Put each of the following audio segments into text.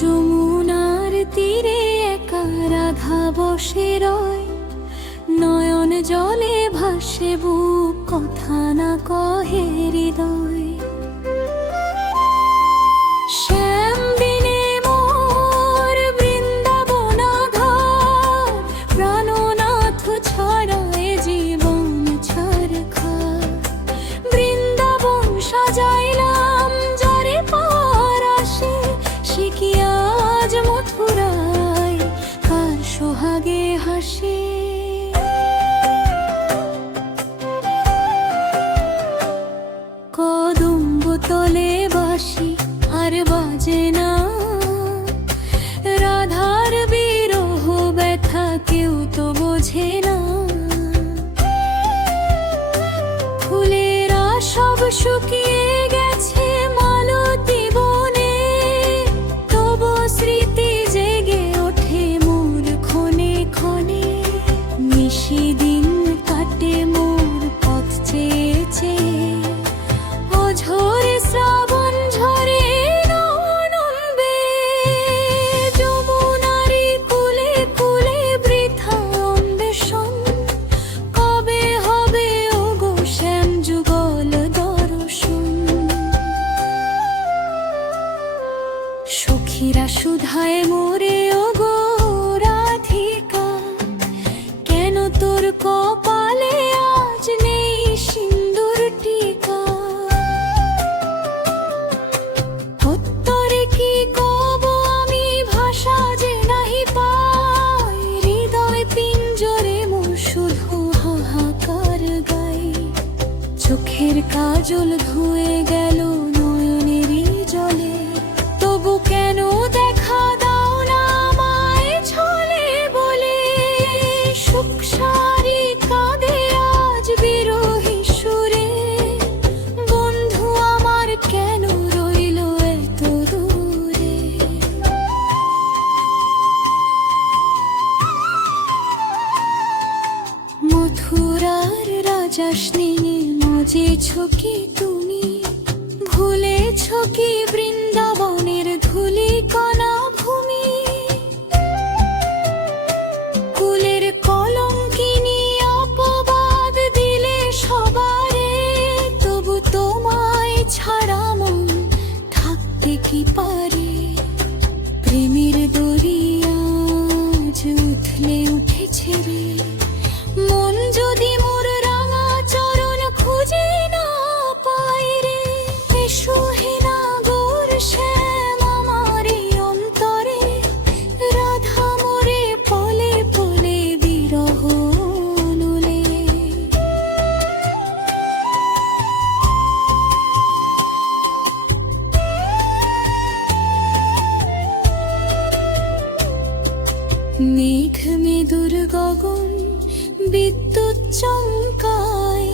যমুনার তীরে একা রাধা বসে রয়, নয়ন জলে ভাসে বুক, কথা না কহে হৃদয়। শ্যাম দিনে মোর বৃন্দাবন ঘর, প্রাণনাথ ছাড়া এ জীবন ছারখার। বৃন্দাবন সাজাইলাম যারে পার আসে, সে কি আজ মথুরায় কার সোহাগে হাসে। কদম্ব তলে বাঁশি আর বাজে না, রাধার বিরহ ব্যথা কেউ তো বোঝে না। ফুলেরা সব শুকিয়ে গেছে মালতী বনে, তবু স্মৃতি জেগে ওঠে মোর ক্ষণে ক্ষণে। নিশিদিন কাটে মোর পথ চেয়ে চেয়ে, ঝরে শ্রাবণ ঝরে ননবে। যমুনারি কুলে কুলে বৃথা অন্বেষণ, কবে হবে ওগো শ্যাম যুগল দর্শন। সখীরা সুধায় মোরে ওগো রাধিকা, কেন তোর কপালে আজ নেই সিন্দুর টিকা। উত্তরে কি কব আমি, ভাষা যে নাহি পাই, হৃদয় পিঞ্জরে মোর শুধু হাহাকার গাই। চোখের কাজল ধুয়ে গেল নয়নেরই জলে, তবু কেন দেখা দাও না আমায় ছলে বলে। সুখ সারি কাঁদে আজ বিরহী সুরে, বন্ধু আমার কেন রইল এত দূরে। মথুরার রাজাসনে মজেছ কি তুমি, ভুলেছ কি বৃন্দাবনের ধূলি কণা ভূমি। কুলের কলঙ্কিনী অপবাদ দিলে সবারে, তবু তোমায় ছাড়া মন থাকতে কি পারে। প্রেমের দরিয়া আজ উথলে উঠেছে রে, মন যদি মোর রাঙা চরণ খুঁজে না পায় রে। এসো হে নাগর শ্যাম আমারি অন্তরে, রাধা মোরে পলে পলে বিরহ অনুলে। মেঘ মেদুর গগন বিদ্যুৎ চমকায়,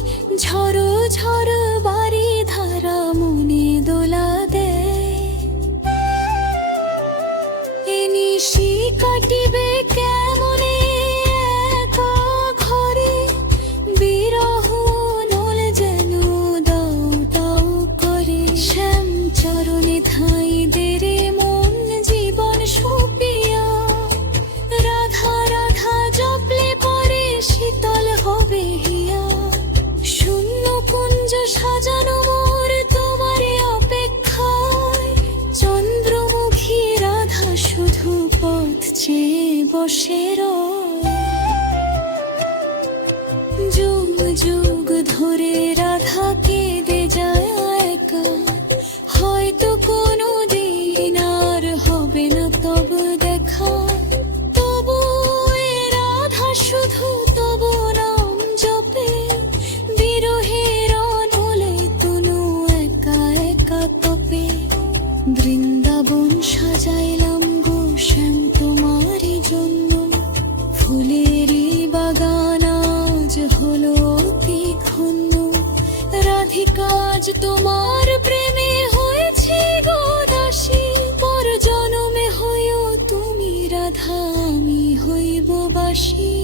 ঝড়ো ঝড়ো বাড়ি ধারা মনে দোলা দেয়। এ নিশি কাটিবে কেমনে একা ঘরে, বিরহ নল যেন দাউ দাউ করে। শ্যাম চরণে ঠাঁই দে রে মন জীবন সুপিয়া, রাধা রাধা জপলে পরে শীতল হবে হিয়া। শূন্য কুঞ্জ সাজানো মোর তোমারে অপেক্ষায়, চন্দ্রমুখী রাধা শুধু পথ চেয়ে বসে রয়। যুগ যুগ ধরে রাধা কেঁদে যায় একা, হয়তো কোনো দিন আর হবে না তব দেখা। তবু এ রাধা শুধু তব নাম জপে, বিরহের অনলে তনু একা একা তপে। বৃন্দাবন সাজাইলাম গো শ্যাম তোমারই জন্য, ফুলেরই বাগান আজ হলো অতি ক্ষুণ্ণ। রাধিকা আজ তোমার প্রেমে হয়েছে গো দাসী, পর জনমে হইও তুমি রাধা আমি হইব বাসী।